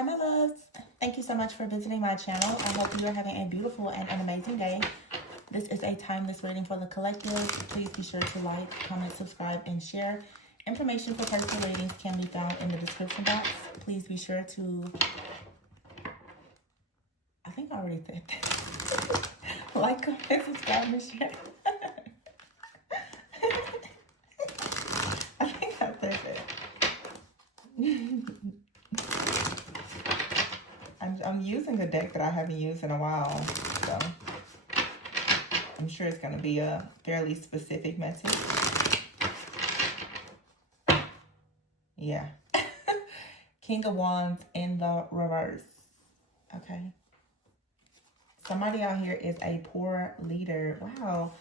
Hi, my loves. Thank you so much for visiting my channel. I hope you are having a beautiful and an amazing day. This is a timeless reading for the collective. Please be sure to like, comment, subscribe, and share. Information for personal readings can be found in the description box. Please be sure to... I think I already said that. Like, comment, subscribe, and share. I think I said that. I'm using a deck that I haven't used in a while, so I'm sure it's going to be a fairly specific message. Yeah. King of Wands in the reverse. Okay. Somebody out here is a poor leader. Wow.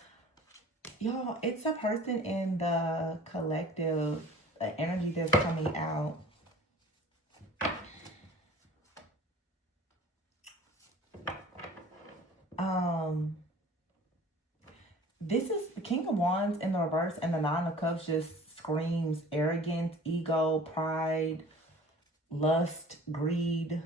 Y'all, it's a person in the collective energy that's coming out. This is the King of Wands in the reverse, and the Nine of Cups just screams arrogance, ego, pride, lust, greed,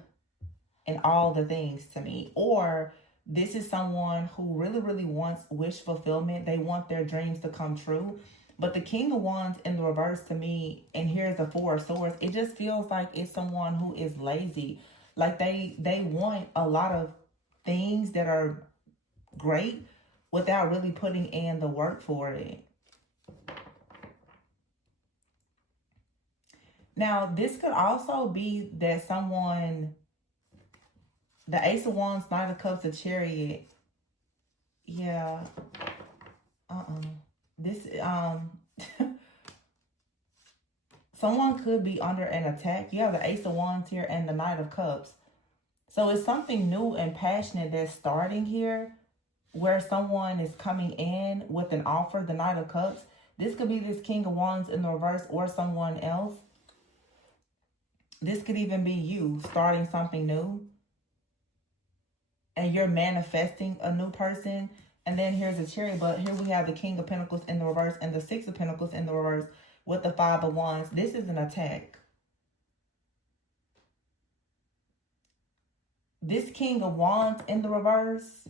and all the things to me. Or this is someone who really wants wish fulfillment. They want their dreams to come true. But the King of Wands in the reverse to me, and here's the Four of Swords, it just feels like it's someone who is lazy. Like they want a lot of things that are great without really putting in the work for it. Now, this could also be that someone, the Ace of Wands, Knight of Cups, the Chariot. Yeah. This, someone could be under an attack. You have the Ace of Wands here and the Knight of Cups. So it's something new and passionate that's starting here, where someone is coming in with an offer, the Knight of Cups. This could be this King of Wands in the reverse or someone else. This could even be you starting something new. And you're manifesting a new person. And then here's a Chariot. But here we have the King of Pentacles in the reverse and the Six of Pentacles in the reverse with the Five of Wands. This is an attack. This King of Wands in the reverse,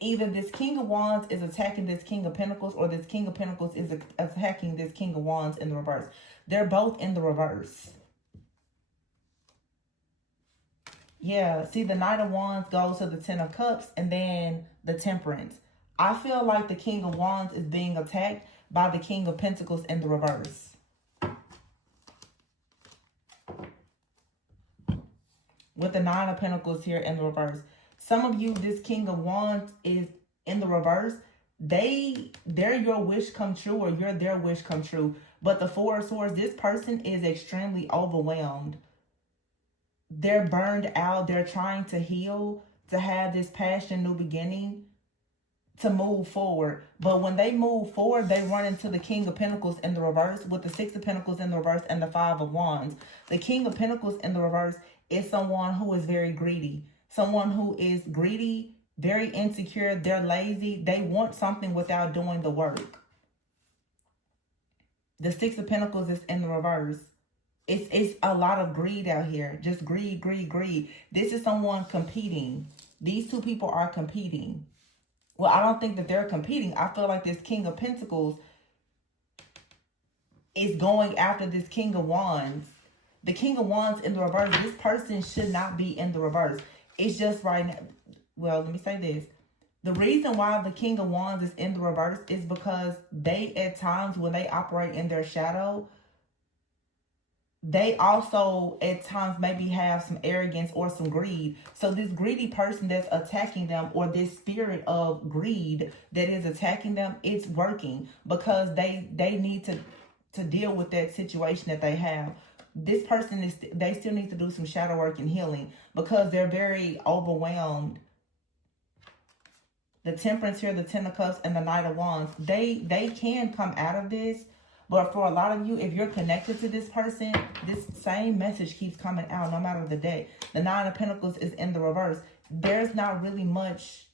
either this King of Wands is attacking this King of Pentacles, or this King of Pentacles is attacking this King of Wands in the reverse. They're both in the reverse. Yeah, see, the Knight of Wands goes to the Ten of Cups and then the Temperance. I feel like the King of Wands is being attacked by the King of Pentacles in the reverse. With the Nine of Pentacles here in the reverse. Some of you, this King of Wands is in the reverse. They're your wish come true, or you're their wish come true. But the Four of Swords, this person is extremely overwhelmed. They're burned out. They're trying to heal, to have this passion, new beginning, to move forward. But when they move forward, they run into the King of Pentacles in the reverse with the Six of Pentacles in the reverse and the Five of Wands. The King of Pentacles in the reverse is someone who is very greedy. Someone who is greedy, very insecure, they're lazy. They want something without doing the work. The Six of Pentacles is in the reverse. It's a lot of greed out here. Just greed, greed, greed. This is someone competing. These two people are competing. Well, I don't think that they're competing. I feel like this King of Pentacles is going after this King of Wands. The King of Wands in the reverse, this person should not be in the reverse. It's just right now. Well, let me say this. The reason why the King of Wands is in the reverse is because they, at times, when they operate in their shadow, they also, at times, maybe have some arrogance or some greed. So this greedy person that's attacking them, or this spirit of greed that is attacking them, it's working because they need to deal with that situation that they have. This person they still need to do some shadow work and healing because they're very overwhelmed. The Temperance here, the Ten of Cups, and the Knight of Wands, they can come out of this. But for a lot of you, if you're connected to this person, this same message keeps coming out no matter the day. The Nine of Pentacles is in the reverse. There's not really much.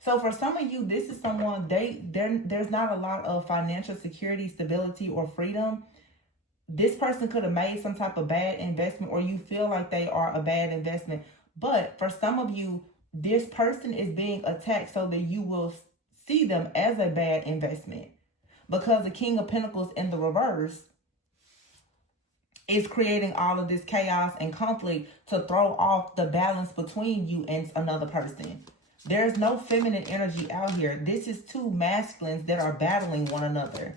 So for some of you, this is someone, there's not a lot of financial security, stability, or freedom. this person could have made some type of bad investment, or you feel like they are a bad investment. But for some of you, this person is being attacked so that you will see them as a bad investment. Because the King of Pentacles in the reverse is creating all of this chaos and conflict to throw off the balance between you and another person. There's no feminine energy out here. This is two masculines that are battling one another.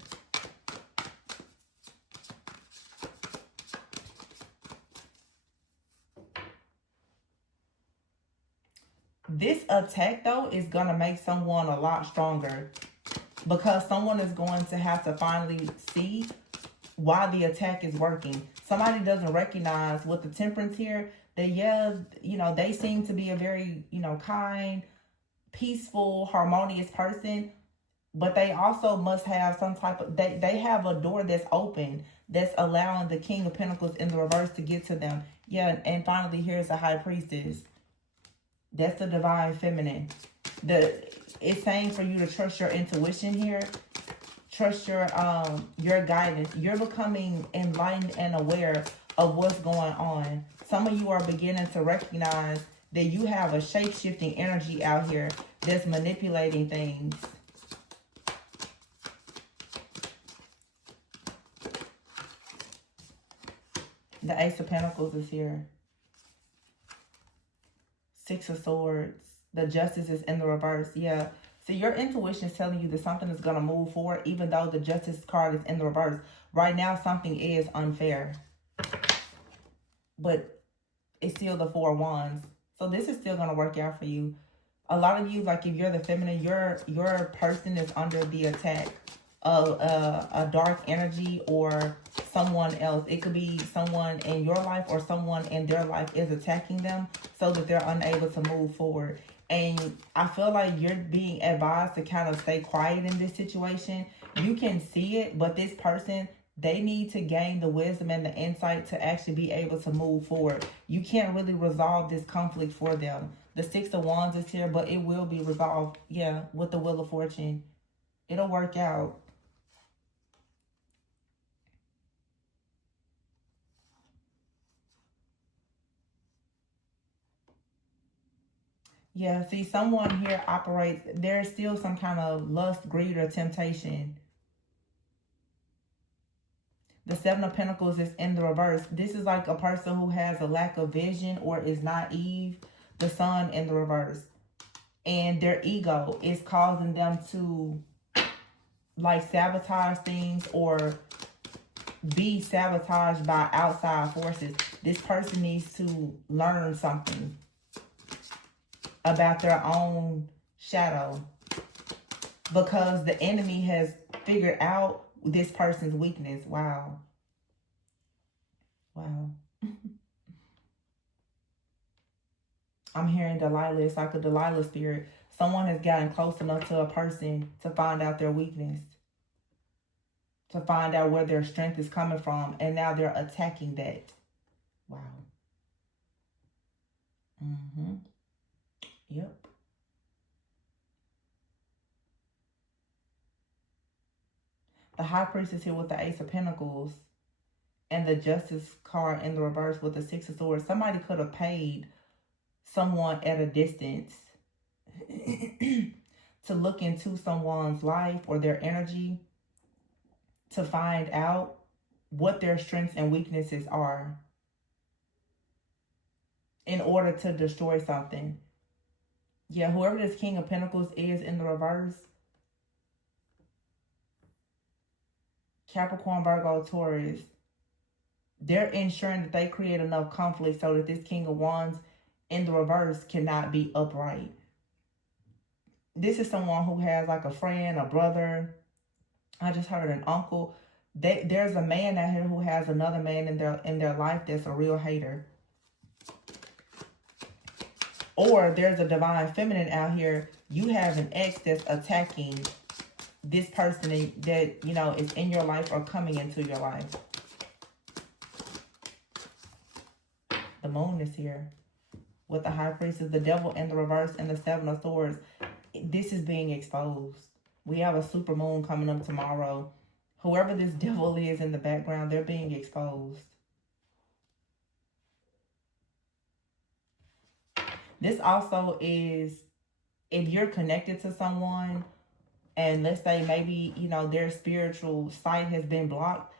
This attack, though, is going to make someone a lot stronger, because someone is going to have to finally see why the attack is working. Somebody doesn't recognize with the Temperance here that, yeah, you know, they seem to be a very, you know, kind, peaceful, harmonious person, but they also must have some type of, they have a door that's open that's allowing the King of Pentacles in the reverse to get to them. Yeah, and finally, here's the High Priestess. That's the Divine Feminine. It's saying for you to trust your intuition here. Trust your guidance. You're becoming enlightened and aware of what's going on. Some of you are beginning to recognize that you have a shape-shifting energy out here that's manipulating things. The Ace of Pentacles is here. Six of Swords. The Justice is in the reverse. Yeah. So your intuition is telling you that something is going to move forward, even though the Justice card is in the reverse. Right now, something is unfair. But it's still the Four of Wands. So this is still going to work out for you. A lot of you, like if you're the feminine, your person is under the attack of a dark energy or someone else. It could be someone in your life or someone in their life is attacking them so that they're unable to move forward. And I feel like you're being advised to kind of stay quiet in this situation. You can see it, but this person, they need to gain the wisdom and the insight to actually be able to move forward. You can't really resolve this conflict for them. The Six of Wands is here, but it will be resolved, yeah, with the Wheel of Fortune. It'll work out. Yeah, see, someone here operates, there's still some kind of lust, greed, or temptation. The Seven of Pentacles is in the reverse. This is like a person who has a lack of vision or is naive. The Sun in the reverse. And their ego is causing them to like sabotage things or be sabotaged by outside forces. This person needs to learn something about their own shadow, because the enemy has figured out this person's weakness. Wow. Wow. I'm hearing Delilah. It's like a Delilah spirit. Someone has gotten close enough to a person to find out their weakness, to find out where their strength is coming from, and now they're attacking that. Wow. Yep. The High Priestess here with the Ace of Pentacles and the Justice card in the reverse with the Six of Swords. Somebody could have paid someone at a distance to look into someone's life or their energy to find out what their strengths and weaknesses are in order to destroy something. Yeah, whoever this King of Pentacles is in the reverse, Capricorn, Virgo, Taurus, they're ensuring that they create enough conflict so that this King of Wands in the reverse cannot be upright. This is someone who has like a friend, a brother. I just heard an uncle. There's a man out here who has another man in their life that's a real hater. Or there's a Divine Feminine out here. You have an ex that's attacking this person that, you know, is in your life or coming into your life. The Moon is here with the High Priestess, the Devil in the reverse, and the Seven of Swords. This is being exposed. We have a super moon coming up tomorrow. Whoever this devil is in the background, they're being exposed. This also is, if you're connected to someone and let's say maybe, you know, their spiritual sight has been blocked,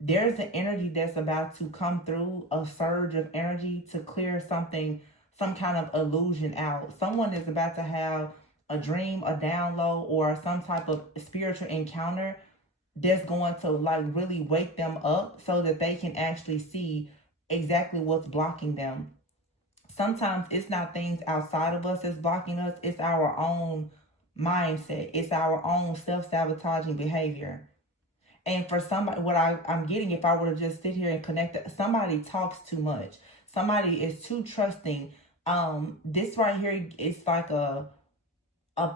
there's an energy that's about to come through, a surge of energy to clear something, some kind of illusion out. Someone is about to have a dream, a download, or some type of spiritual encounter that's going to like really wake them up so that they can actually see exactly what's blocking them. Sometimes it's not things outside of us that's blocking us, it's our own mindset, it's our own self-sabotaging behavior. And for somebody, what I'm getting, if I were to just sit here and connect, somebody talks too much. Somebody is too trusting. This right here is like a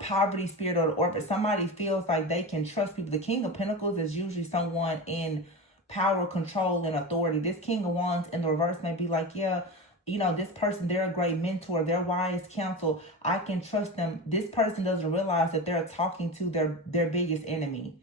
poverty spirit or the orbit. Somebody feels like they can trust people. The King of Pentacles is usually someone in power, control, and authority. This King of Wands in the reverse may be like, yeah, you know, this person, they're a great mentor, they're wise counsel, I can trust them. This person doesn't realize that they're talking to their biggest enemy.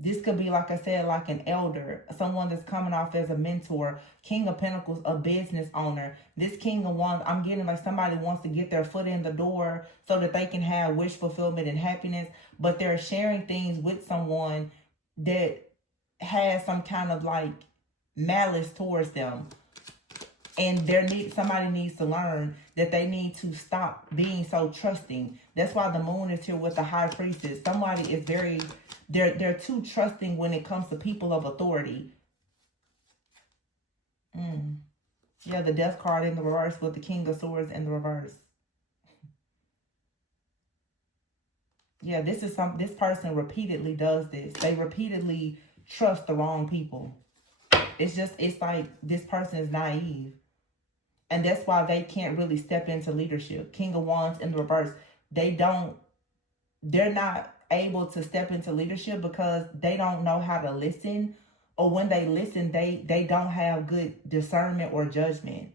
This could be, like I said, like an elder, someone that's coming off as a mentor. King of Pentacles, a business owner. This King of Wands, I'm getting like somebody wants to get their foot in the door so that they can have wish fulfillment and happiness, but they're sharing things with someone that has some kind of like malice towards them. And somebody needs to learn that they need to stop being so trusting. That's why the moon is here with the high priestess. Somebody is very, they're too trusting when it comes to people of authority. Yeah, the death card in the reverse with the King of Swords in the reverse. Yeah, this person repeatedly does this. They repeatedly trust the wrong people. It's like this person is naive. And that's why they can't really step into leadership. King of Wands in the reverse, they're not able to step into leadership because they don't know how to listen. Or when they listen, they don't have good discernment or judgment.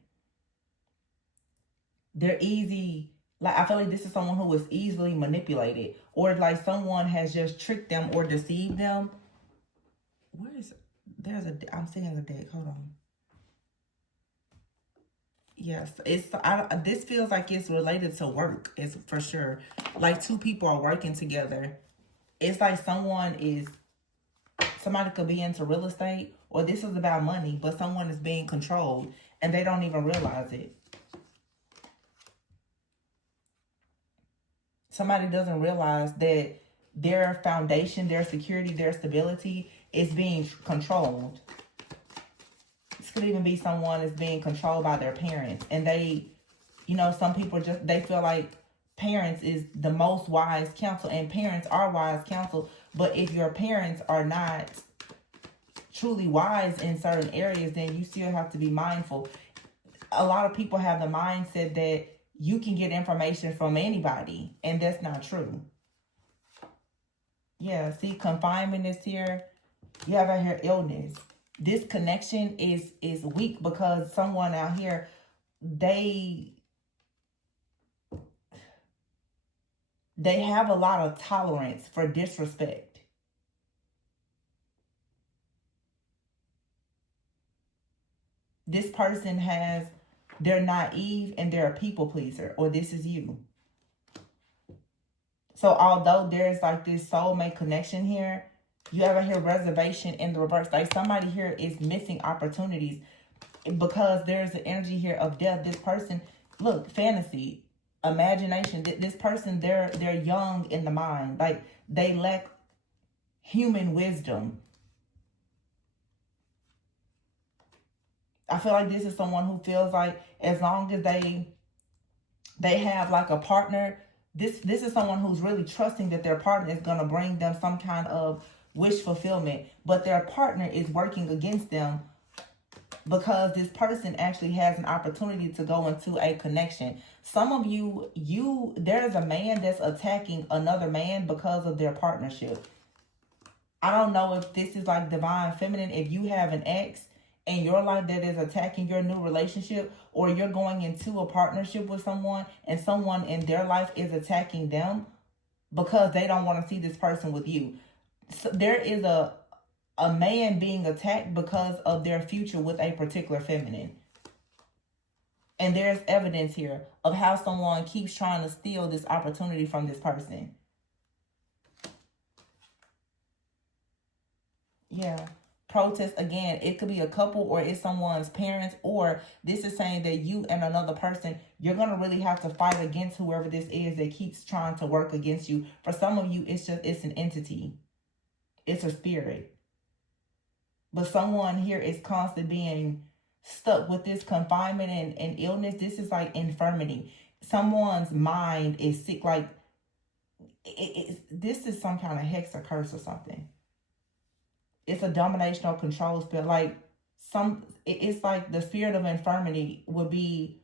They're easy. Like, I feel like this is someone who is easily manipulated. Or like someone has just tricked them or deceived them. I'm seeing a deck. Hold on. Yes, this feels like it's related to work. It's for sure. Like two people are working together. It's like somebody could be into real estate, or this is about money, but someone is being controlled and they don't even realize it. Somebody doesn't realize that their foundation, their security, their stability is being controlled. This could even be someone that's being controlled by their parents. And they, you know, some people they feel like parents is the most wise counsel. And parents are wise counsel. But if your parents are not truly wise in certain areas, then you still have to be mindful. A lot of people have the mindset that you can get information from anybody. And that's not true. Yeah, see, confinement is here. You have out here illness. This connection is weak because someone out here, they have a lot of tolerance for disrespect. This person they're naive and they're a people pleaser, or this is you. So although there's like this soulmate connection here, you have here reservation in the reverse. Like somebody here is missing opportunities because there's an energy here of death. This person, look, fantasy, imagination. This person, they're young in the mind. Like they lack human wisdom. I feel like this is someone who feels like as long as they have like a partner, this is someone who's really trusting that their partner is going to bring them some kind of wish fulfillment, but their partner is working against them because this person actually has an opportunity to go into a connection. Some of there's a man that's attacking another man because of their partnership. I don't know if this is like divine feminine, if you have an ex in your life that is attacking your new relationship, or you're going into a partnership with someone and someone in their life is attacking them because they don't want to see this person with you. So there is a man being attacked because of their future with a particular feminine. And there's evidence here of how someone keeps trying to steal this opportunity from this person. Yeah. Protest again. It could be a couple, or it's someone's parents, or this is saying that you and another person, you're going to really have to fight against whoever this is that keeps trying to work against you. For some of you, it's an entity. It's a spirit. But someone here is constantly being stuck with this confinement and illness. This is like infirmity. Someone's mind is sick. Like, this is some kind of hex or curse or something. It's a domination or control spirit. Like, it's like the spirit of infirmity would be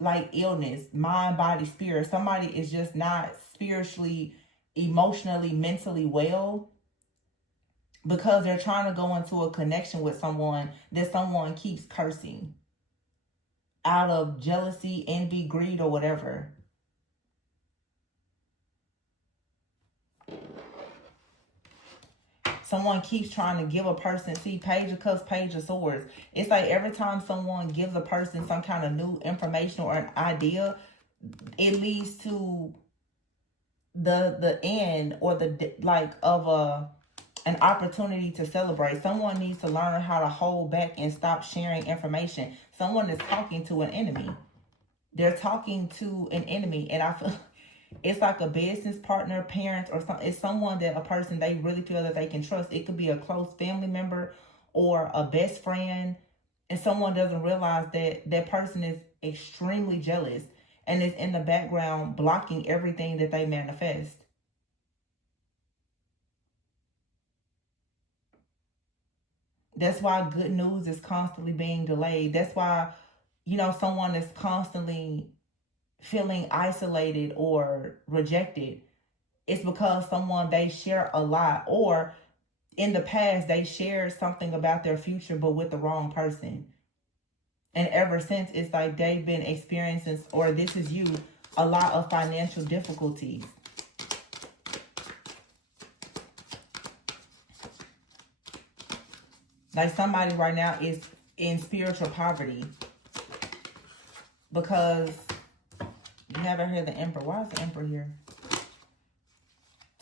like illness, mind, body, spirit. Somebody is just not spiritually, emotionally, mentally well, because they're trying to go into a connection with someone that someone keeps cursing out of jealousy, envy, greed, or whatever. Someone keeps trying to give a person, see, Page of Cups, Page of Swords. It's like every time someone gives a person some kind of new information or an idea, it leads to the end, or the like of an opportunity to celebrate. Someone needs to learn how to hold back and stop sharing information. Someone is talking to an enemy. They're talking to an enemy, and I feel it's like a business partner, parent, or something. It's someone that a person they really feel that they can trust. It could be a close family member or a best friend, and someone doesn't realize that that person is extremely jealous and is in the background blocking everything that they manifest. That's why good news is constantly being delayed. That's why, someone is constantly feeling isolated or rejected. It's because someone they share a lot, or in the past they shared something about their future but with the wrong person. And ever since, it's like they've been experiencing, or this is you, a lot of financial difficulties. Like somebody right now is in spiritual poverty because you never heard the Emperor. Why is the Emperor here?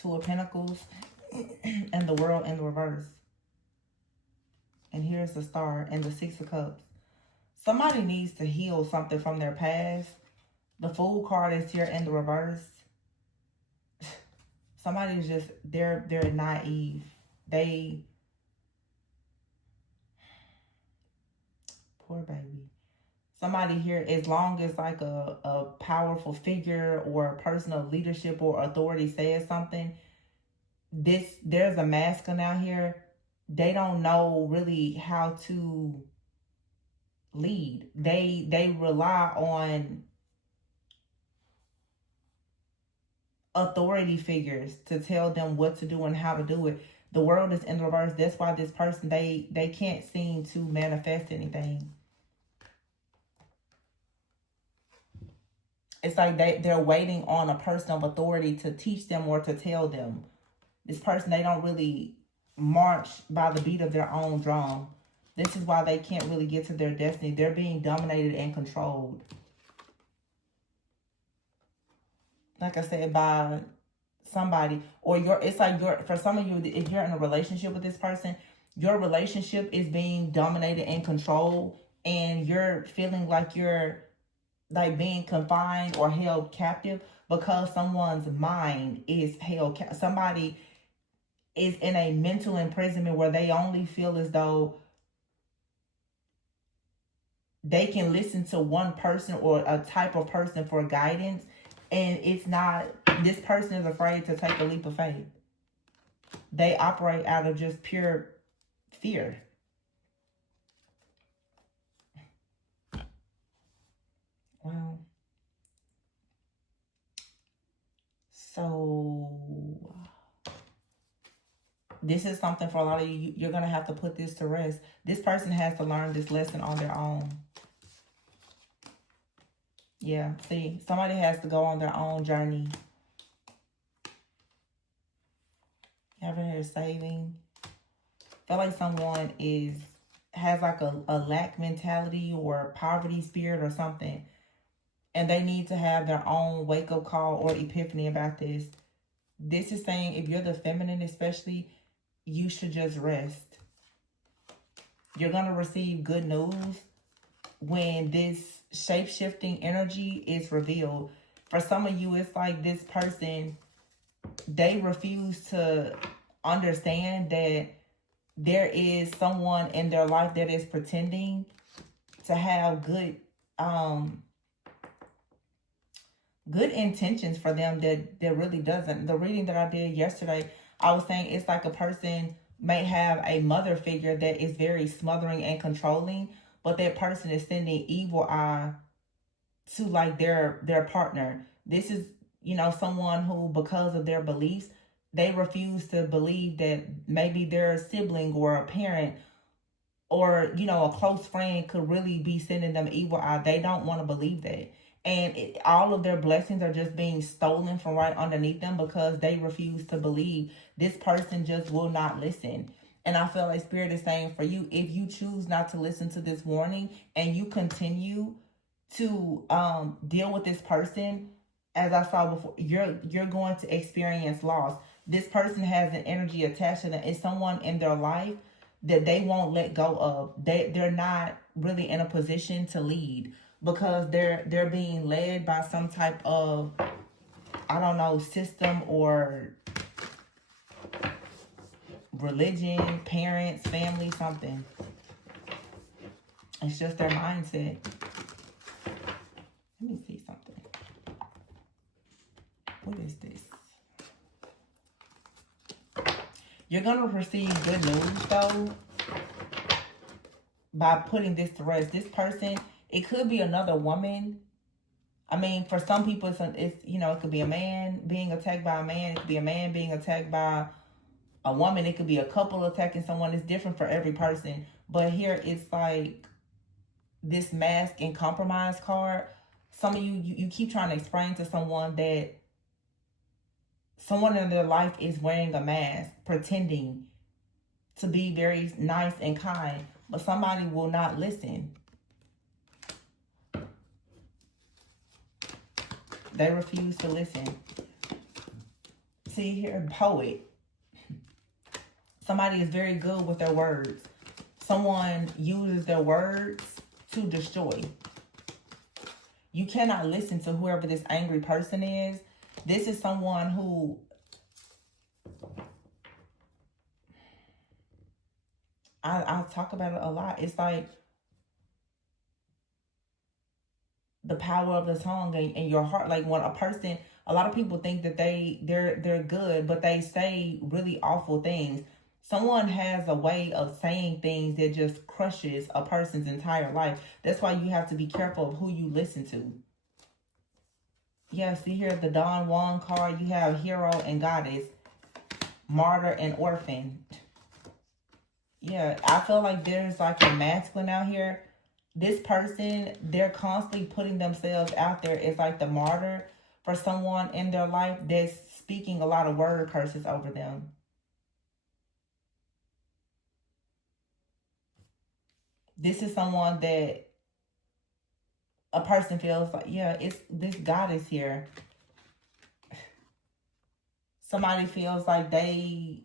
Two of Pentacles and the World in the reverse. And here's the Star and the Six of Cups. Somebody needs to heal something from their past. The Fool card is here in the reverse. Somebody's just, they're naive. Poor baby. Somebody here, as long as like a powerful figure or a person of leadership or authority says something, there's a masculine out here. They don't know really how to lead. They rely on authority figures to tell them what to do and how to do it. The World is in reverse. That's why this person, they can't seem to manifest anything. It's like they're waiting on a person of authority to teach them or to tell them. This person, they don't really march by the beat of their own drum. This is why they can't really get to their destiny. They're being dominated and controlled. Like I said, by somebody. Or it's like for some of you, if you're in a relationship with this person, your relationship is being dominated and controlled, and you're feeling like you're like being confined or held captive because someone's mind is held. Somebody is in a mental imprisonment where they only feel as though they can listen to one person or a type of person for guidance, and it's not, this person is afraid to take a leap of faith. They operate out of just pure fear. Wow. So this is something for a lot of you. You're going to have to put this to rest. This person has to learn this lesson on their own. Yeah, see, somebody has to go on their own journey. Ever here saving? Feel like someone has like a lack mentality or poverty spirit or something. And they need to have their own wake-up call or epiphany about this. This is saying if you're the feminine especially, you should just rest. You're going to receive good news when this shape-shifting energy is revealed. For some of you, it's like this person, they refuse to understand that there is someone in their life that is pretending to have good intentions for them that really doesn't. The reading that I did yesterday, I was saying it's like a person may have a mother figure that is very smothering and controlling, but that person is sending evil eye to like their partner. This is, someone who, because of their beliefs, they refuse to believe that maybe their sibling or a parent or, a close friend could really be sending them evil eye. They don't want to believe that. And all of their blessings are just being stolen from right underneath them because they refuse to believe. This person just will not listen. And I feel like Spirit is saying for you, if you choose not to listen to this warning and you continue to deal with this person, as I saw before, you're going to experience loss. This person has an energy attached to them. It's someone in their life that they won't let go of. They're not really in a position to lead because they're being led by some type of, I don't know, system or religion, parents, family, something. It's just their mindset. Let me see something. What is this? You're going to receive good news, though, by putting this to rest. This person, it could be another woman. I mean, for some people, it's it could be a man being attacked by a man. It could be a man being attacked by a woman. It could be a couple attacking someone. It's different for every person. But here, it's like this mask and compromise card. Some of you keep trying to explain to someone that someone in their life is wearing a mask, pretending to be very nice and kind, but somebody will not listen. They refuse to listen. See here, poet. Somebody is very good with their words. Someone uses their words to destroy. You cannot listen to whoever this angry person is. This is someone who I talk about it a lot. It's like the power of the tongue and your heart. Like when a person, a lot of people think that they're good, but they say really awful things. Someone has a way of saying things that just crushes a person's entire life. That's why you have to be careful of who you listen to. Yeah, see here, the Don Juan card, you have hero and goddess, martyr and orphan. Yeah, I feel like there's like a masculine out here. This person, they're constantly putting themselves out there as like the martyr for someone in their life that's speaking a lot of word curses over them. This is someone that a person feels like, yeah, it's this goddess here. Somebody feels like they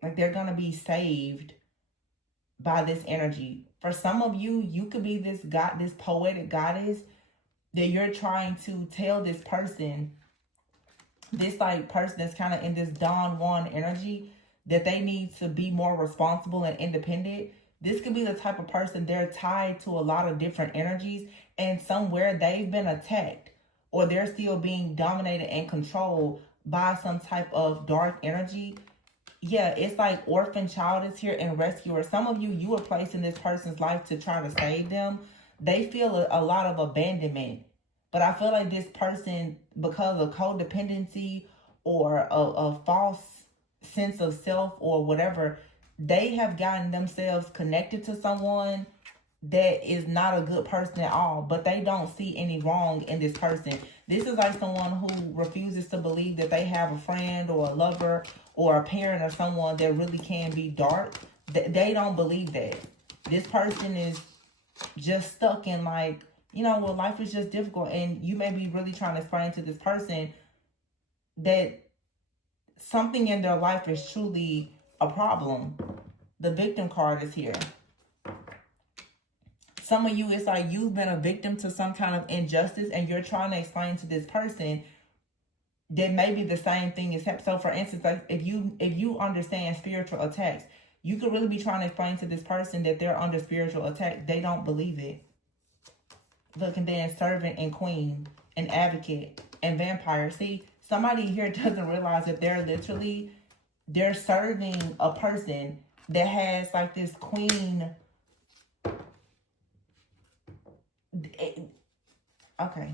like they're gonna be saved by this energy. For some of you, you could be this poetic goddess that you're trying to tell this person, this like person that's kind of in this Don Juan energy, that they need to be more responsible and independent. This could be the type of person, they're tied to a lot of different energies, and somewhere they've been attacked or they're still being dominated and controlled by some type of dark energy. Yeah, it's like orphan child is here and rescuer. Some of you are placed in this person's life to try to save them. They feel a lot of abandonment. But I feel like this person, because of codependency or a false sense of self or whatever, they have gotten themselves connected to someone that is not a good person at all, but they don't see any wrong in this person. This is like someone who refuses to believe that they have a friend or a lover or a parent or someone that really can be dark. They don't believe that. This person is just stuck in like, you know, well, life is just difficult. And you may be really trying to explain to this person that something in their life is truly a problem. The victim card is here. Some of you, it's like you've been a victim to some kind of injustice and you're trying to explain to this person that maybe the same thing is happening. So for instance, like if you understand spiritual attacks, you could really be trying to explain to this person that they're under spiritual attack. They don't believe it. Look, and then servant and queen and advocate and vampire. See, somebody here doesn't realize that they're serving a person that has like this queen. Okay.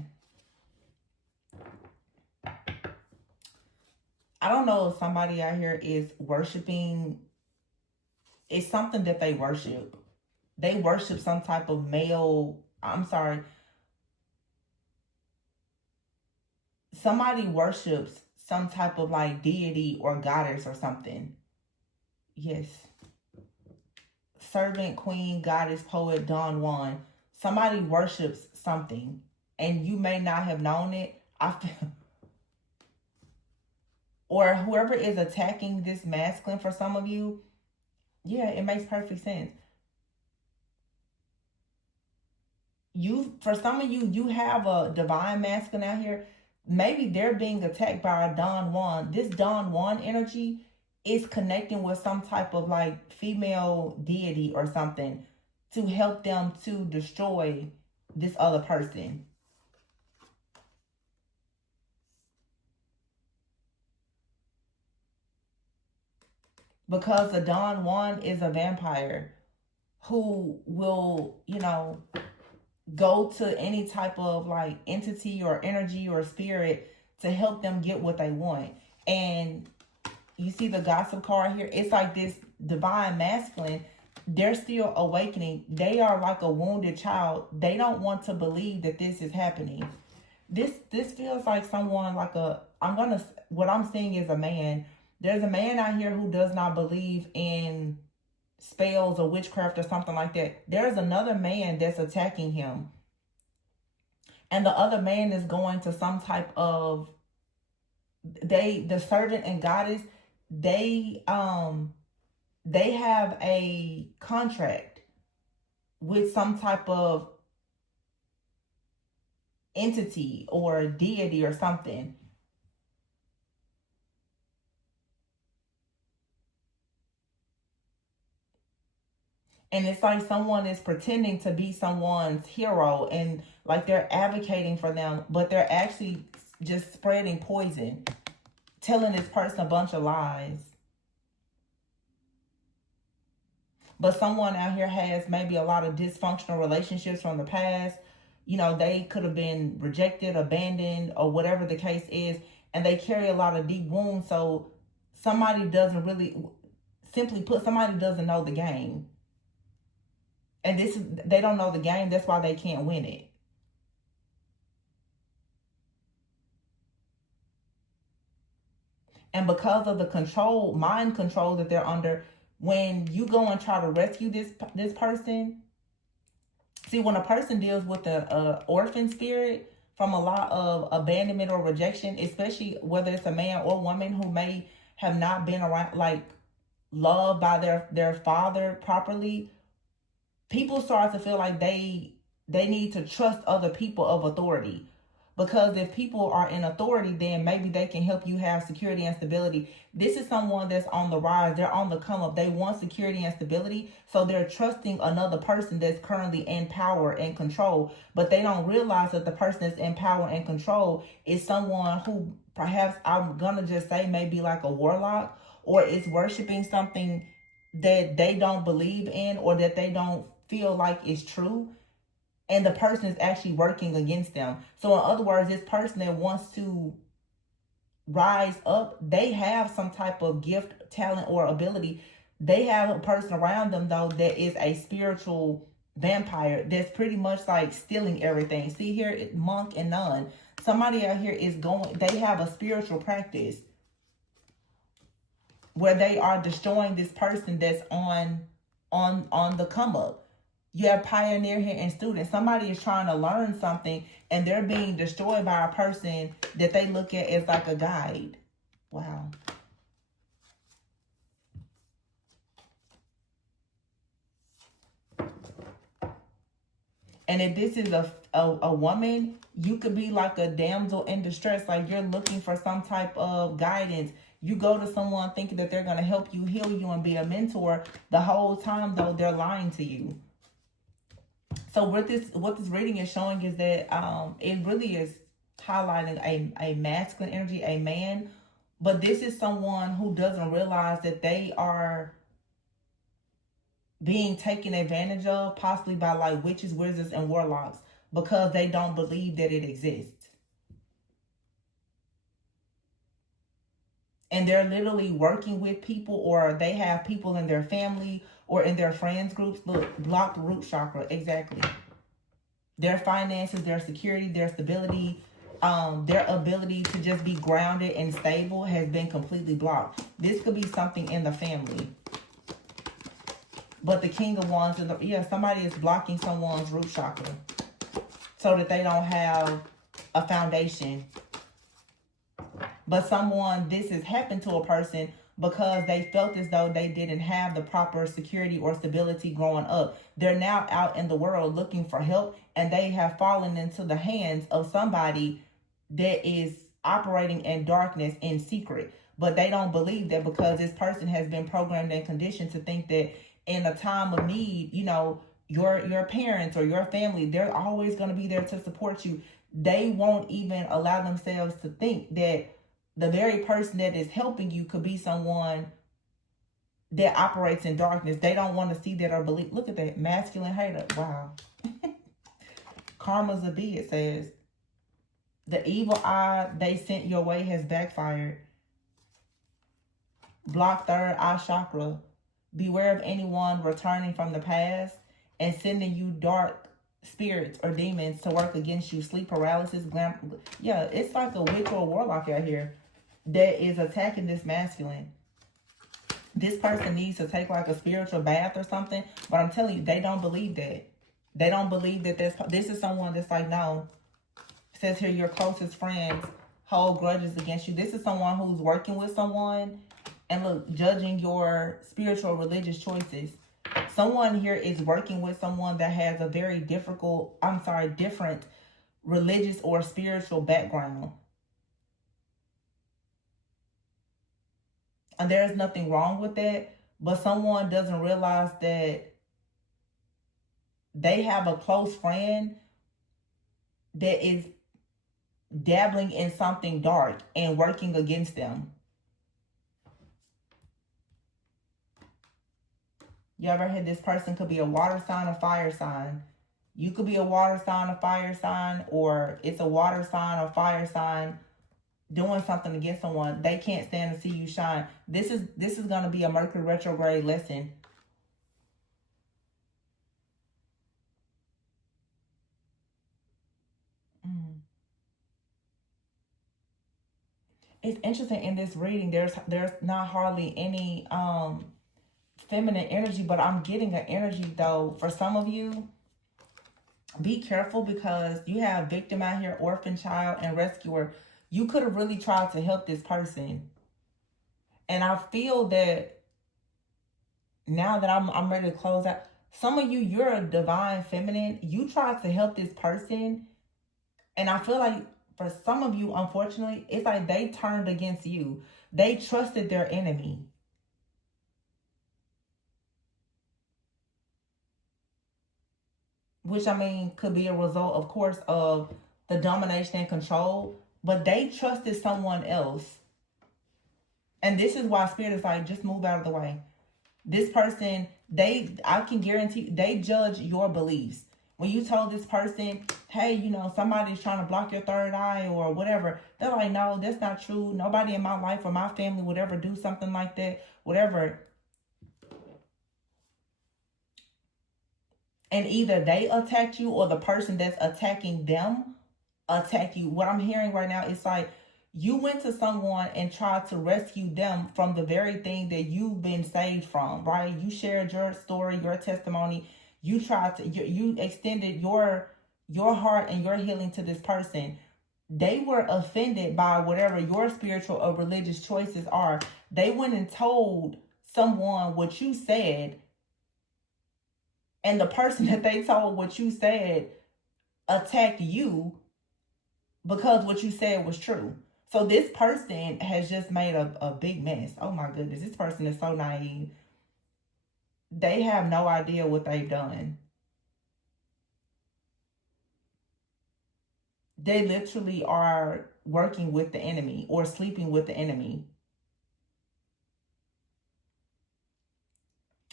I don't know if somebody out here is worshiping. It's something that they worship. They worship some type of male. I'm sorry. Somebody worships some type of like deity or goddess or something. Yes. Servant, queen, goddess, poet, Don Juan. Somebody worships something and you may not have known it. I feel, or whoever is attacking this masculine for some of you, yeah, it makes perfect sense. For some of you, you have a divine masculine out here. Maybe they're being attacked by a Don Juan. This Don Juan energy is connecting with some type of like female deity or something to help them to destroy this other person. Because the Don Juan is a vampire who will, you know, go to any type of like entity or energy or spirit to help them get what they want. And you see the gossip card here. It's like this divine masculine. They're still awakening. They are like a wounded child. They don't want to believe that this is happening. This feels like someone like what I'm seeing is a man. There's a man out here who does not believe in spells or witchcraft or something like that. There's another man that's attacking him. And the other man is going to some type of, the servant and goddess, they have a contract with some type of entity or deity or something. And it's like someone is pretending to be someone's hero and like they're advocating for them, but they're actually just spreading poison, telling this person a bunch of lies. But someone out here has maybe a lot of dysfunctional relationships from the past. You know, they could have been rejected, abandoned, or whatever the case is. And they carry a lot of deep wounds. So somebody doesn't really, simply put, somebody doesn't know the game. And they don't know the game. That's why they can't win it. And because of the control, mind control that they're under, when you go and try to rescue this person, see, when a person deals with the orphan spirit from a lot of abandonment or rejection, especially whether it's a man or woman who may have not been around, like loved by their father properly, people start to feel like they need to trust other people of authority. Because if people are in authority, then maybe they can help you have security and stability. This is someone that's on the rise. They're on the come up. They want security and stability. So they're trusting another person that's currently in power and control. But they don't realize that the person that's in power and control is someone who perhaps, I'm going to just say, maybe like a warlock, or is worshiping something that they don't believe in or that they don't feel like is true. And the person is actually working against them. So in other words, this person that wants to rise up, they have some type of gift, talent, or ability. They have a person around them, though, that is a spiritual vampire that's pretty much like stealing everything. See here, monk and nun. Somebody out here is they have a spiritual practice where they are destroying this person that's on the come up. You have pioneer here and student. Somebody is trying to learn something and they're being destroyed by a person that they look at as like a guide. Wow. And if this is a woman, you could be like a damsel in distress. Like you're looking for some type of guidance. You go to someone thinking that they're going to help you, heal you, and be a mentor. The whole time, though, they're lying to you. So what this reading is showing is that it really is highlighting a masculine energy, a man. But this is someone who doesn't realize that they are being taken advantage of, possibly by like witches, wizards, and warlocks, because they don't believe that it exists. And they're literally working with people, or they have people in their family or in their friends groups. Look, block the root chakra. Exactly. Their finances, their security, their stability, their ability to just be grounded and stable has been completely blocked. This could be something in the family. But the King of Wands, somebody is blocking someone's root chakra so that they don't have a foundation. But this has happened to a person because they felt as though they didn't have the proper security or stability growing up. They're now out in the world looking for help, and they have fallen into the hands of somebody that is operating in darkness in secret. But they don't believe that, because this person has been programmed and conditioned to think that in a time of need, your parents or your family, they're always going to be there to support you. They won't even allow themselves to think that the very person that is helping you could be someone that operates in darkness. They don't want to see that or believe. Look at that. Masculine hater. Wow. Karma's a bee, it says. The evil eye they sent your way has backfired. Block third eye chakra. Beware of anyone returning from the past and sending you dark spirits or demons to work against you. Sleep paralysis. Yeah, it's like a witch or a warlock out here that is attacking this masculine. This person needs to take like a spiritual bath or something. But I'm telling you, they don't believe that. They don't believe that this is someone that's like, no. It says here, your closest friends hold grudges against you. This is someone who's working with someone and look, judging your spiritual religious choices. Someone here is working with someone that has a very different religious or spiritual background. And there's nothing wrong with that, but someone doesn't realize that they have a close friend that is dabbling in something dark and working against them. You ever heard this person could be a water sign or fire sign? You could be a water sign or fire sign, or it's a water sign or fire sign doing something against someone. They can't stand to see you shine. This is going to be a Mercury retrograde lesson. It's interesting in this reading. There's not hardly any feminine energy, but I'm getting an energy though for some of you. Be careful, because you have victim out here, orphan child, and rescuer. You could have really tried to help this person. And I feel that now that I'm ready to close out, some of you, you're a divine feminine. You tried to help this person. And I feel like for some of you, unfortunately, it's like they turned against you. They trusted their enemy. Which, I mean, could be a result, of course, of the domination and control. But they trusted someone else. And this is why Spirit is like, just move out of the way. This person, I can guarantee, they judge your beliefs. When you told this person, hey, somebody's trying to block your third eye or whatever, they're like, no, that's not true. Nobody in my life or my family would ever do something like that, whatever. And either they attacked you or the person that's attacking them attack you. What I'm hearing right now is like you went to someone and tried to rescue them from the very thing that you've been saved from, right? You shared your story, your testimony. You tried to, you extended your heart and your healing to this person. They were offended by whatever your spiritual or religious choices are. They went and told someone what you said, and the person that they told what you said attacked you because what you said was true. So this person has just made a big mess. Oh my goodness, this person is so naive. They have no idea what they've done. They literally are working with the enemy or sleeping with the enemy.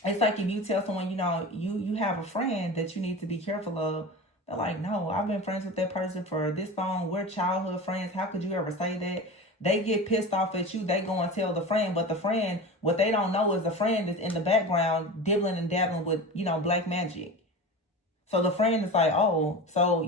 It's like if you tell someone, you have a friend that you need to be careful of. They're like, no, I've been friends with that person for this long. We're childhood friends. How could you ever say that? They get pissed off at you. They go and tell the friend. But the friend, what they don't know is the friend is in the background dibbling and dabbling with, black magic. So the friend is like, oh, so,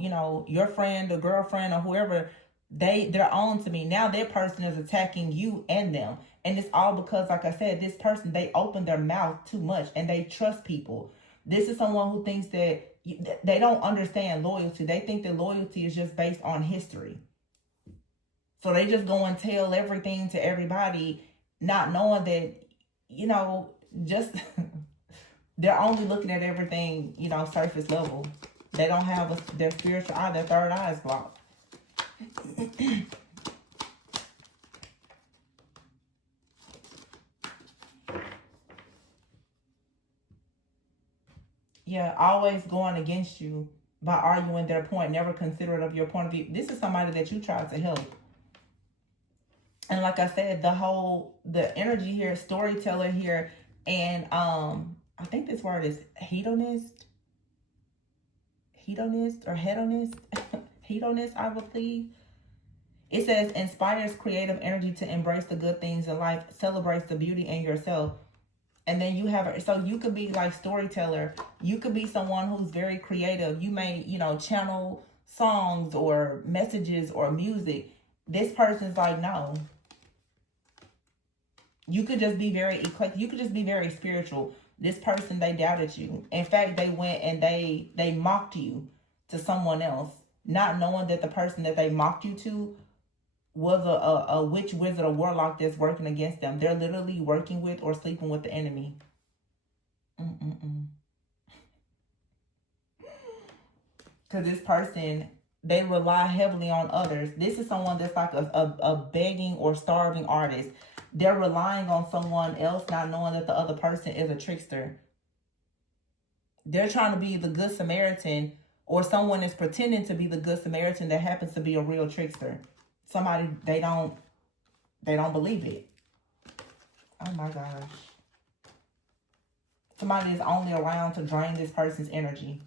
your friend or girlfriend or whoever, they're on to me. Now that person is attacking you and them. And it's all because, like I said, this person, they open their mouth too much and they trust people. This is someone who thinks that they don't understand loyalty. They think that loyalty is just based on history. So they just go and tell everything to everybody, not knowing that, just they're only looking at everything, surface level. They don't have their spiritual eye, their third eye is blocked. Yeah, always going against you by arguing their point, never considerate of your point of view. This is somebody that you tried to help. And like I said, the energy here, storyteller here, and I think this word is hedonist or hedonist, hedonist, I believe. It says inspires creative energy to embrace the good things in life, celebrates the beauty in yourself. And then you have, so you could be like storyteller. You could be someone who's very creative. You may, channel songs or messages or music. This person's like, no. You could just be very eclectic. You could just be very spiritual. This person, they doubted you. In fact, they went and they mocked you to someone else, not knowing that the person that they mocked you to was a witch, wizard, or warlock that's working against them. They're literally working with or sleeping with the enemy. Because this person, they rely heavily on others. This is someone that's like a begging or starving artist. They're relying on someone else, not knowing that the other person is a trickster. They're trying to be the good Samaritan, or someone is pretending to be the good Samaritan that happens to be a real trickster. Somebody, they don't believe it. Oh my gosh. Somebody is only around to drain this person's energy.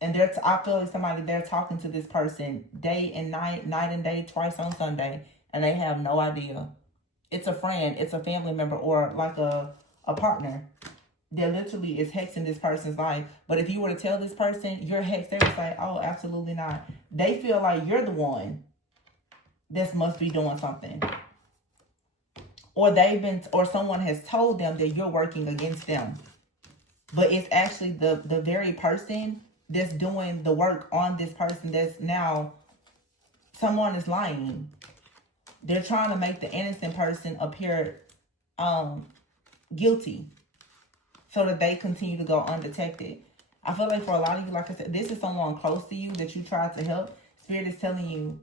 And I feel like they're talking to this person day and night, night and day, twice on Sunday, and they have no idea. It's a friend, it's a family member, or like a partner that literally is hexing this person's life. But if you were to tell this person you're hexed, they would say, oh, absolutely not. They feel like you're the one that must be doing something. Or someone has told them that you're working against them. But it's actually the very person that's doing the work on this person that's now, someone is lying. They're trying to make the innocent person appear guilty so that they continue to go undetected. I feel like for a lot of you, like I said, this is someone close to you that you tried to help. Spirit is telling you,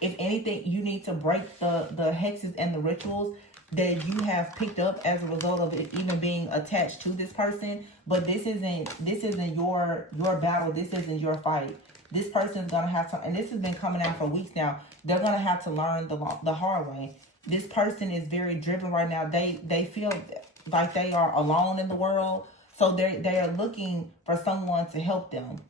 if anything, you need to break the hexes and the rituals that you have picked up as a result of it even being attached to this person. But this isn't your battle. This isn't your fight. This person's gonna have to, and this has been coming out for weeks now, they're gonna have to learn the hard way. This person is very driven right now. They feel like they are alone in the world. So they are looking for someone to help them.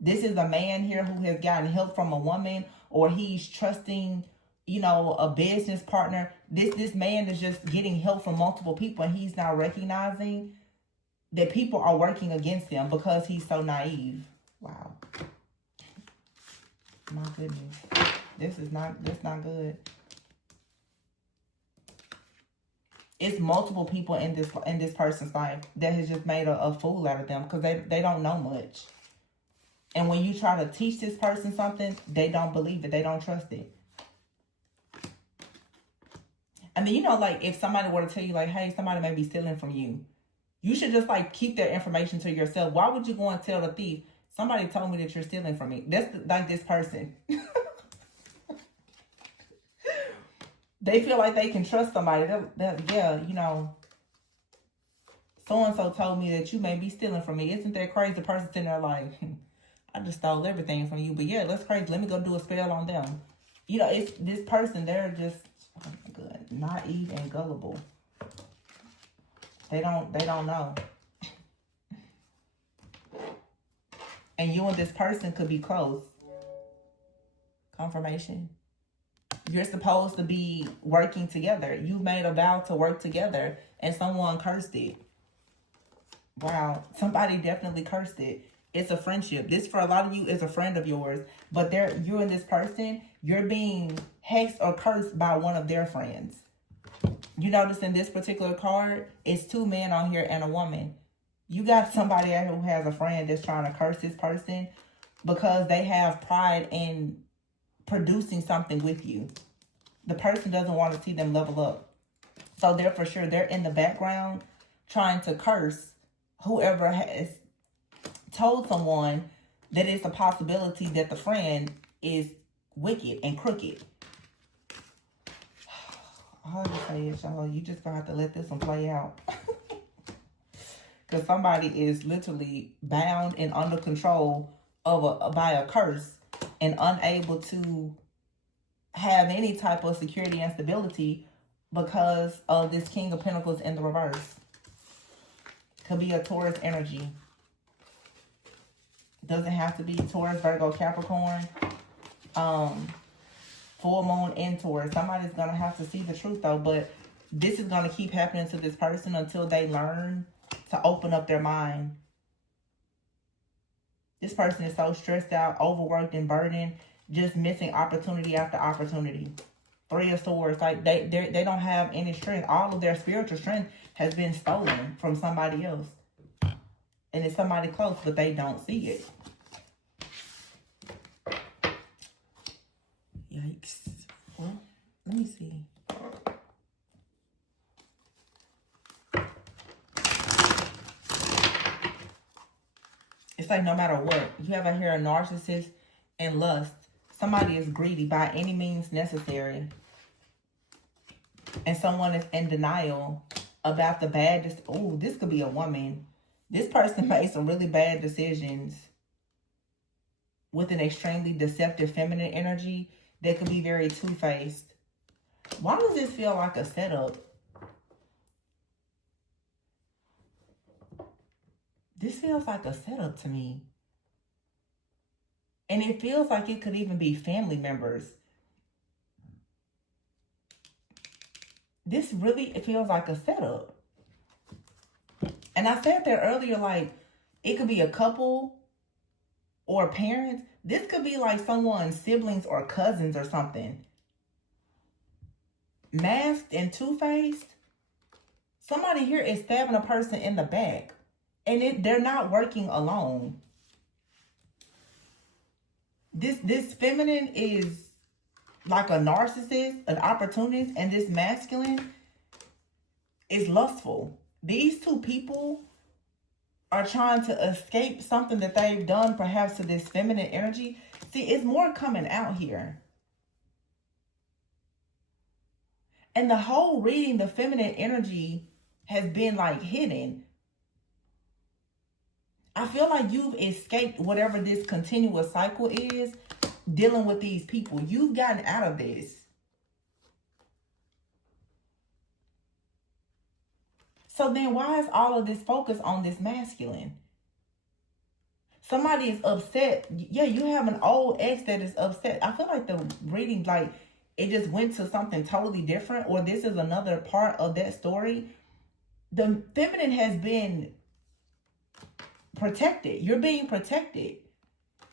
This is a man here who has gotten help from a woman, or he's trusting, a business partner. This man is just getting help from multiple people, and he's not recognizing that people are working against him because he's so naive. Wow. My goodness. That's not good. It's multiple people in this person's life that has just made a fool out of them because they don't know much. And when you try to teach this person something, they don't believe it. They don't trust it. I mean, you know, like if somebody were to tell you like, hey, somebody may be stealing from you, you should just like keep their information to yourself. Why would you go and tell the thief, somebody told me that you're stealing from me? That's like this person. They feel like they can trust somebody. Yeah, you know, so-and-so told me that you may be stealing from me. Isn't that crazy? The person sitting there like, I just stole everything from you. But yeah, that's crazy. Let me go do a spell on them. You know, it's this person. They're just, oh my God, naive and gullible. They don't know. And you and this person could be close. Confirmation. You're supposed to be working together. You made a vow to work together and someone cursed it. Wow. Somebody definitely cursed it. It's a friendship. This, for a lot of you, is a friend of yours. But you and this person, you're being hexed or cursed by one of their friends. You notice in this particular card, it's 2 men on here and a woman. You got somebody who has a friend that's trying to curse this person because they have pride in producing something with you. The person doesn't want to see them level up. So they're for sure, they're in the background trying to curse whoever has told someone that it's a possibility that the friend is wicked and crooked. All I can say is, y'all, you just gonna have to let this one play out. Because somebody is literally bound and under control of by a curse and unable to have any type of security and stability because of this King of Pentacles in the reverse. Could be a Taurus energy. Doesn't have to be Taurus, Virgo, Capricorn. Full moon in Taurus. Somebody's going to have to see the truth though. But this is going to keep happening to this person until they learn to open up their mind. This person is so stressed out, overworked, and burdened, just missing opportunity after opportunity. 3 of Swords, like they don't have any strength. All of their spiritual strength has been stolen from somebody else. And it's somebody close, but they don't see it. Yikes. Well, let me see. It's like no matter what, you have here a narcissist and lust. Somebody is greedy by any means necessary. And someone is in denial about the bad. Oh, this could be a woman. This person made some really bad decisions with an extremely deceptive feminine energy that could be very two-faced. Why does this feel like a setup? This feels like a setup to me. And it feels like it could even be family members. This really, it feels like a setup. And I said there earlier, like, it could be a couple or parents. This could be like someone's siblings or cousins or something. Masked and two-faced. Somebody here is stabbing a person in the back. And they're not working alone. This feminine is like a narcissist, an opportunist, and this masculine is lustful. These two people are trying to escape something that they've done, perhaps to this feminine energy. See, it's more coming out here. And the whole reading, the feminine energy has been like hidden. I feel like you've escaped whatever this continuous cycle is dealing with these people. You've gotten out of this. So then why is all of this focus on this masculine? Somebody is upset. Yeah, you have an old ex that is upset. I feel like the reading, like, it just went to something totally different, or this is another part of that story. The feminine has been protected. You're being protected.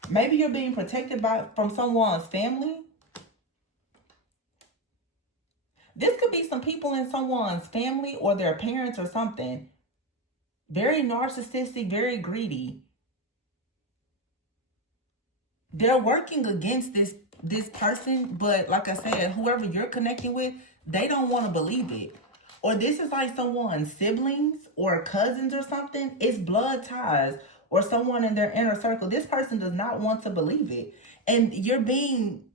Maybe you're being protected from someone's family. This could be some people in someone's family or their parents or something. Very narcissistic, very greedy. They're working against this person, but like I said, whoever you're connecting with, they don't want to believe it. Or this is like someone's siblings or cousins or something. It's blood ties or someone in their inner circle. This person does not want to believe it. And you're being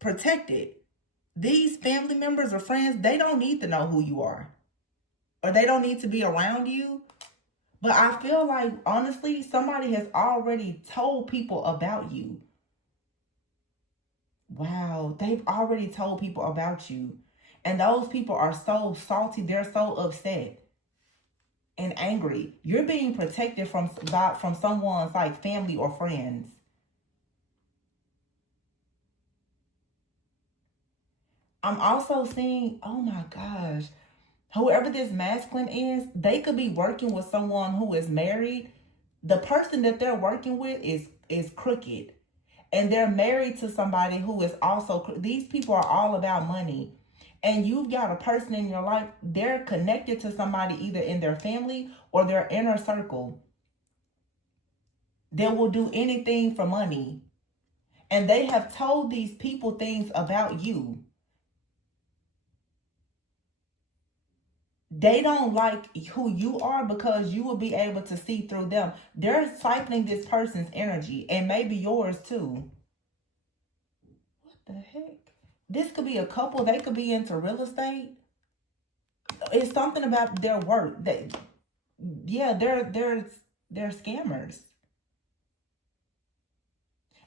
protected. These family members or friends, they don't need to know who you are. Or they don't need to be around you. But I feel like, honestly, somebody has already told people about you. Wow, they've already told people about you. And those people are so salty. They're so upset and angry. You're being protected from someone's like family or friends. I'm also seeing, oh my gosh, whoever this masculine is, they could be working with someone who is married. The person that they're working with is crooked. And they're married to somebody who is also, these people are all about money. And you've got a person in your life, they're connected to somebody either in their family or their inner circle. They will do anything for money. And they have told these people things about you. They don't like who you are because you will be able to see through them. They're siphoning this person's energy and maybe yours too. What the heck? This could be a couple. They could be into real estate. It's something about their work. Yeah, they're scammers.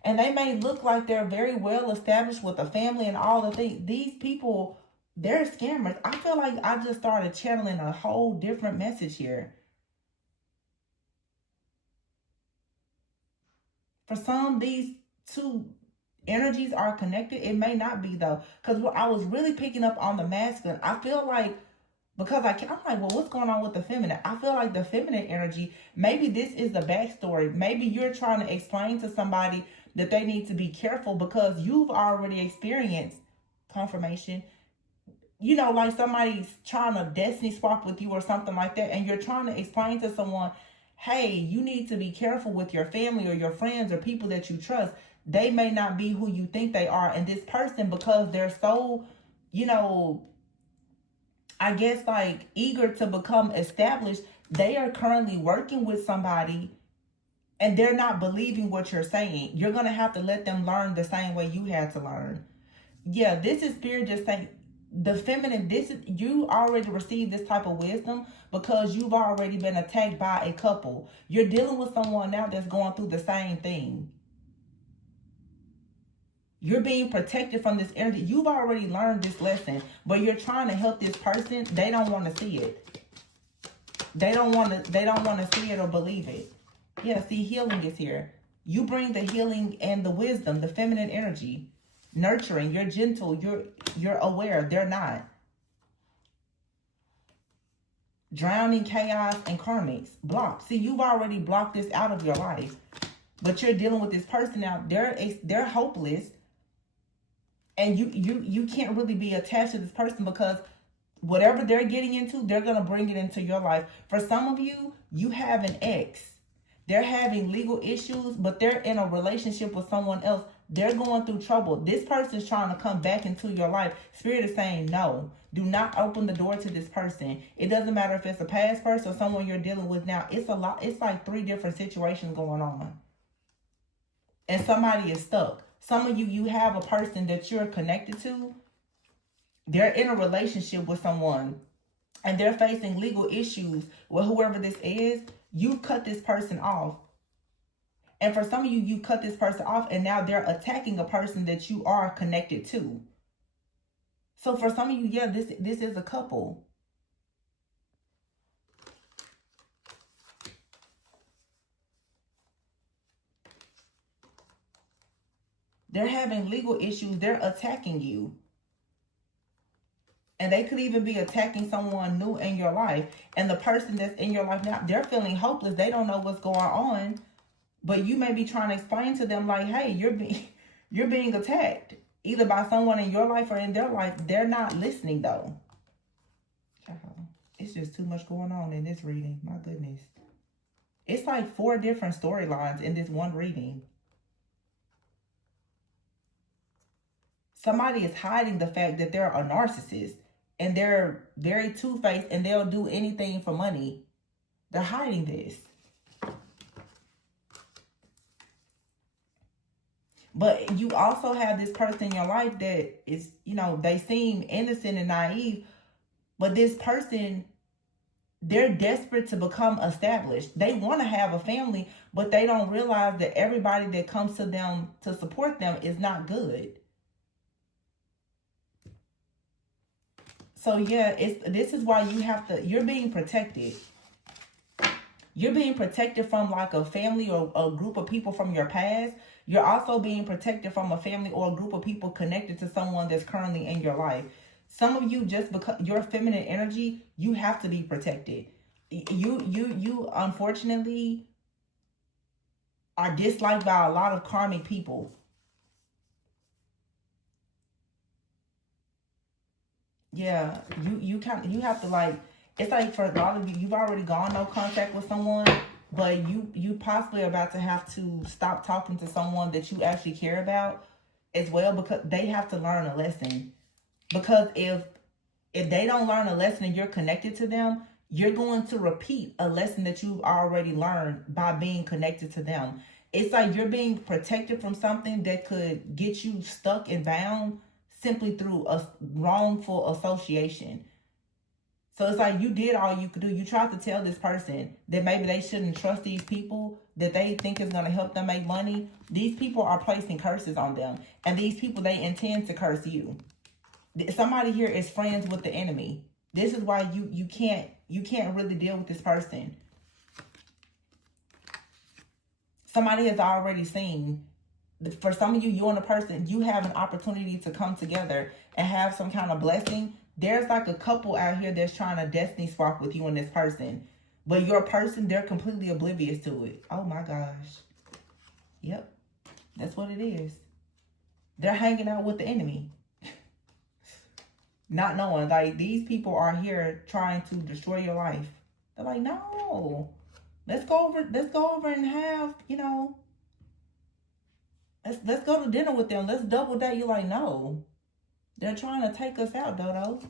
And they may look like they're very well established with a family and all the things. These people, they're scammers. I feel like I just started channeling a whole different message here. For some, these two energies are connected. It may not be though, because I was really picking up on the masculine. I feel like, because I'm like, well, what's going on with the feminine? I feel like the feminine energy, maybe this is the backstory. Maybe you're trying to explain to somebody that they need to be careful because you've already experienced confirmation. You know, like somebody's trying to destiny swap with you or something like that, and you're trying to explain to someone, hey, you need to be careful with your family or your friends or people that you trust. They may not be who you think they are. And this person, because they're so, you know, I guess like eager to become established, they are currently working with somebody and they're not believing what you're saying. You're going to have to let them learn the same way you had to learn. Yeah, this is spirit just saying the feminine, this is, you already received this type of wisdom because you've already been attacked by a couple. You're dealing with someone now that's going through the same thing. You're being protected from this energy. You've already learned this lesson, but you're trying to help this person. They don't want to see it. They don't want to see it or believe it. Yeah, see, healing is here. You bring the healing and the wisdom, the feminine energy. Nurturing, you're gentle, you're aware. They're not. Drowning, chaos, and karmics. Blocked. See, you've already blocked this out of your life. But you're dealing with this person now. They're hopeless. And you can't really be attached to this person because whatever they're getting into, they're going to bring it into your life. For some of you, you have an ex. They're having legal issues, but they're in a relationship with someone else. They're going through trouble. This person is trying to come back into your life. Spirit is saying, no, do not open the door to this person. It doesn't matter if it's a past person or someone you're dealing with now. It's a lot. It's like 3 different situations going on. And somebody is stuck. Some of you have a person that you're connected to. They're in a relationship with someone and they're facing legal issues with whoever this is. You cut this person off. And for some of you, you cut this person off and now they're attacking a person that you are connected to. So for some of you, yeah, this is a couple. They're having legal issues. They're attacking you. And they could even be attacking someone new in your life. And the person that's in your life now, they're feeling hopeless. They don't know what's going on. But you may be trying to explain to them like, hey, you're being attacked. Either by someone in your life or in their life. They're not listening though. It's just too much going on in this reading. My goodness. It's like 4 different storylines in this one reading. Somebody is hiding the fact that they're a narcissist. And they're very two-faced and they'll do anything for money. They're hiding this. But you also have this person in your life that is, you know, they seem innocent and naive. But this person, they're desperate to become established. They want to have a family, but they don't realize that everybody that comes to them to support them is not good. So yeah, this is why you're being protected. You're being protected from like a family or a group of people from your past. You're also being protected from a family or a group of people connected to someone that's currently in your life. Some of you, just because your feminine energy, you have to be protected. You unfortunately are disliked by a lot of karmic people. Yeah, you have to like, it's like for a lot of you, you've already gone no contact with someone, but you possibly are about to have to stop talking to someone that you actually care about as well, because they have to learn a lesson. Because if they don't learn a lesson and you're connected to them, you're going to repeat a lesson that you've already learned by being connected to them. It's like you're being protected from something that could get you stuck and bound simply through a wrongful association. So it's like you did all you could do. You tried to tell this person that maybe they shouldn't trust these people that they think is going to help them make money. These people are placing curses on them. And these people, they intend to curse you. Somebody here is friends with the enemy. This is why you can't really deal with this person. Somebody has already seen. For some of you, you and a person, you have an opportunity to come together and have some kind of blessing. There's like a couple out here that's trying to destiny swap with you and this person. But your person, they're completely oblivious to it. Oh my gosh. Yep. That's what it is. They're hanging out with the enemy. Not knowing, like, these people are here trying to destroy your life. They're like, no. Let's go over and have, you know, let's go to dinner with them. Let's double date. You're like, no. They're trying to take us out, Dodo.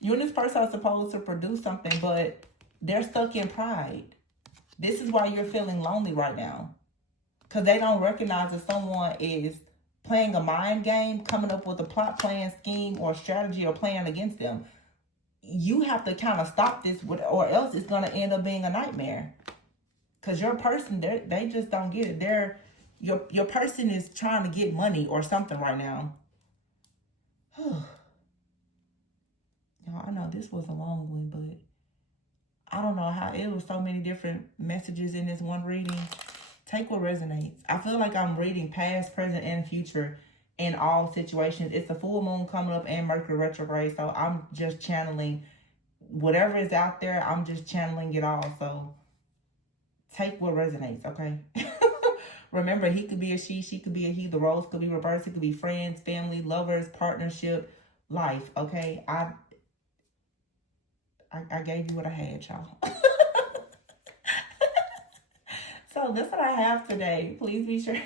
You and this person are supposed to produce something, but they're stuck in pride. This is why you're feeling lonely right now. Because they don't recognize that someone is playing a mind game, coming up with a plot, plan, scheme, or strategy, or plan against them. You have to kind of stop this, or else it's going to end up being a nightmare. Because your person, they just don't get it. Your person is trying to get money or something right now. Y'all, I know this was a long one, but I don't know how, it was so many different messages in this one reading. Take what resonates. I feel like I'm reading past, present, and future in all situations. It's a full moon coming up and Mercury retrograde, so I'm just channeling whatever is out there. I'm just channeling it all. So take what resonates, okay? Remember, he could be a she could be a he. The roles could be reversed. It could be friends, family, lovers, partnership, life, okay? I gave you what I had, y'all. So that's what I have today. Please be sure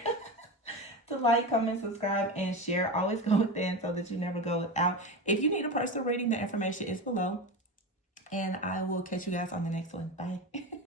to like, comment, subscribe, and share. Always go within so that you never go without. If you need a personal reading, the information is below. And I will catch you guys on the next one. Bye.